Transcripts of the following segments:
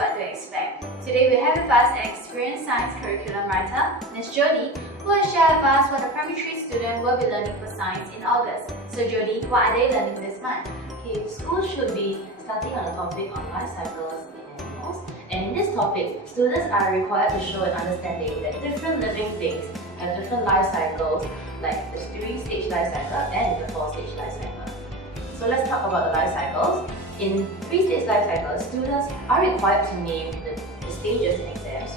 what to expect. Today we have with us an experienced science curriculum writer, Ms. Jody, who will share with us what the primary 3 student will be learning for science in August. So Jody, what are they learning this month? Okay, school should be starting on the topic on life cycles in animals. And in this topic, students are required to show an understanding that different living things have different life cycles, like the 3-stage life cycle and the 4-stage life cycle. So let's talk about the life cycles. In 3-stage life cycles, students are required to name the stages in exams.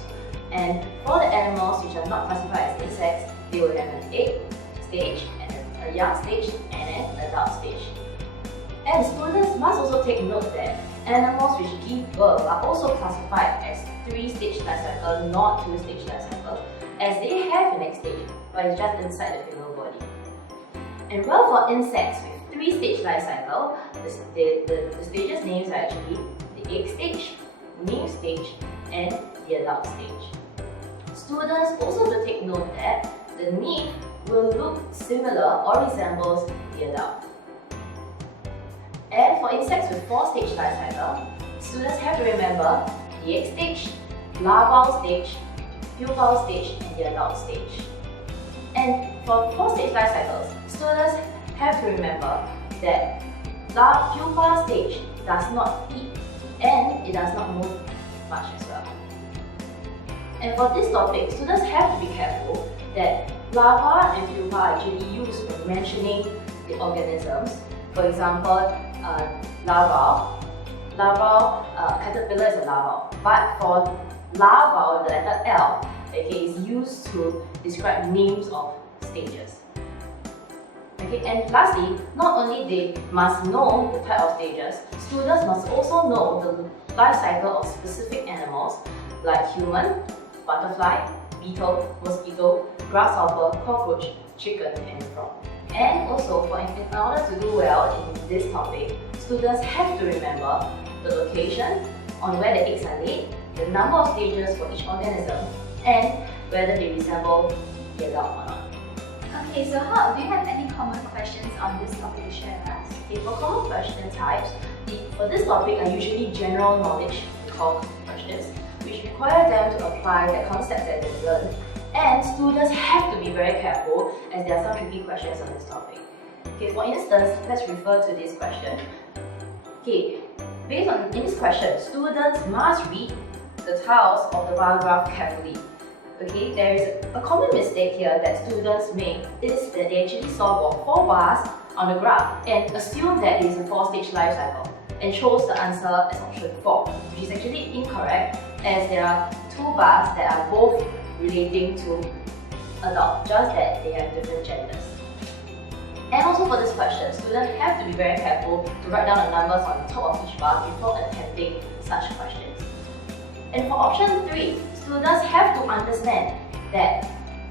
And for the animals which are not classified as insects, they will have an egg stage, and a young stage, and an adult stage. And students must also take note that animals which give birth are also classified as 3-stage life cycle, not 2-stage life cycle, as they have an egg stage, but it's just inside the female body. And well, for insects with 3-stage life cycle, the stages names are actually the egg stage, nymph stage, and the adult stage. Students also have to take note that the nymph will look similar or resembles the adult. And for insects with 4-stage life cycle, students have to remember the egg stage, larval stage, pupal stage, and the adult stage. And for 4-stage life cycles, students have to remember that the pupa stage does not eat and it does not move much as well. And for this topic, students have to be careful that larva and pupa are actually used for mentioning the organisms. For example, caterpillar is a larval, but for larva, the letter L, okay, is used to describe names of stages. Okay, and lastly, not only they must know the type of stages, students must also know the life cycle of specific animals like human, butterfly, beetle, mosquito, grasshopper, cockroach, chicken, and frog. And also, in order to do well in this topic, students have to remember the location on where the eggs are laid, the number of stages for each organism, and whether they resemble the adult or not. Okay, so do you have any common questions on this topic to share with us? Okay, for common question types, for this topic are usually general knowledge talk questions, which require them to apply the concepts that they've learned. And students have to be very careful as there are some tricky questions on this topic. Okay, for instance, let's refer to this question. Okay, in this question, students must read the tiles of the bar graph carefully. Okay, there is a common mistake here that students make is that they actually saw 4 bars on the graph and assume that it is a 4-stage life cycle and chose the answer as option 4, which is actually incorrect as there are 2 bars that are both relating to adult, just that they have different genders. And also for this question, students have to be very careful to write down the numbers on the top of each bar before attempting such questions. And for option 3, students have to understand that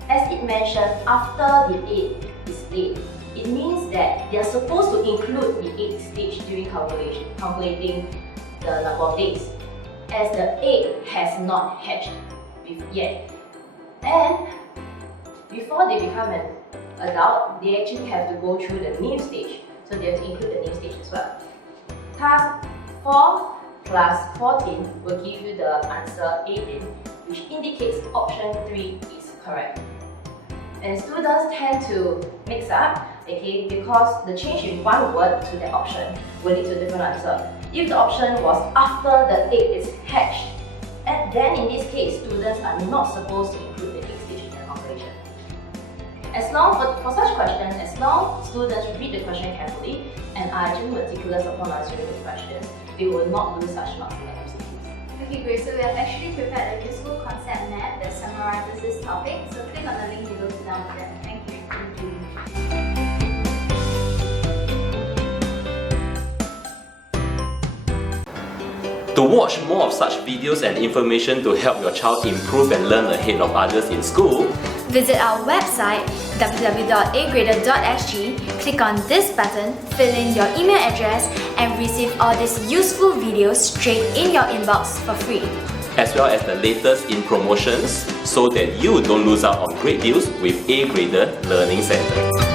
as it mentioned after the egg is laid, it means that they are supposed to include the egg stage during calculating the number of days, as the egg has not hatched yet. And before they become an adult, they actually have to go through the nymph stage, so they have to include the nymph stage as well. Thus, 4 plus 14 will give you the answer 18, which indicates option 3 is correct. And students tend to mix up, okay, because the change in one word to the option will lead to a different answer. If the option was after the egg is hatched, and then in this case, students are not supposed to include the egg stage in their calculation. As long for such questions, as long students read the question carefully and are actually meticulous upon answering the questions, they will not lose such marks in the MCQs. Okay, great. So we have actually prepared a useful concept map that summarizes this topic. So click on the link below to download it. Thank you. To watch more of such videos and information to help your child improve and learn ahead of others in school, visit our website www.agrader.sg, click on this button, fill in your email address, and receive all these useful videos straight in your inbox for free. as well as the latest in promotions so that you don't lose out on great deals with AGrader Learning Center.